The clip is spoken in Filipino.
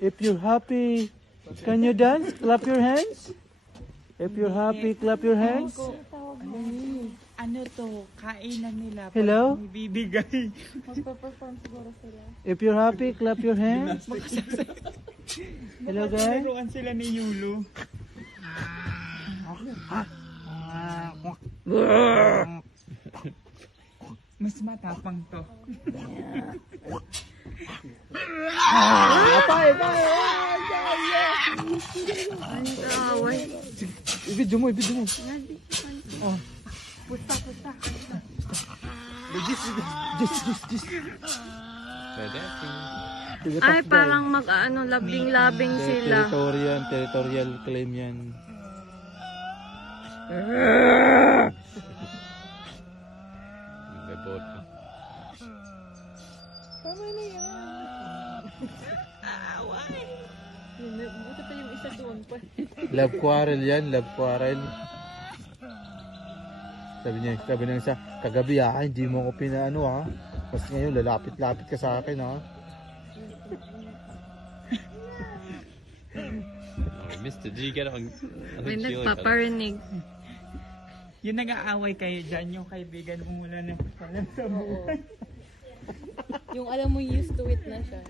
If you're happy, can you dance? Clap your hands. If you're happy, clap your hands. Ano to, kainan nila. Hello? Pag may bibigay. Magpa-perform siguro sila. If you're happy, clap your hands. Hello guys. Magkakaroon sila ni Yulo. Mas matapang to. Ibidyo mo, ibidyo mo. Oh. Pusta. Just. Ay, parang mag-ano, labing-labing sila. Territorial claim yan. Tama na yan. Buti pa yung isa doon pa. Love quarrel yan, love quarrel. Sabi niya isa, kagabi hindi mo ako pinaano Mas ngayon, lalapit-lapit ka sa akin Mister, did you get it on? May nagpaparinig. Yung nag-aaway kayo dyan, yung kaibigan mo wala na pasalam sa buhay. Yung alam mo used to it na siya.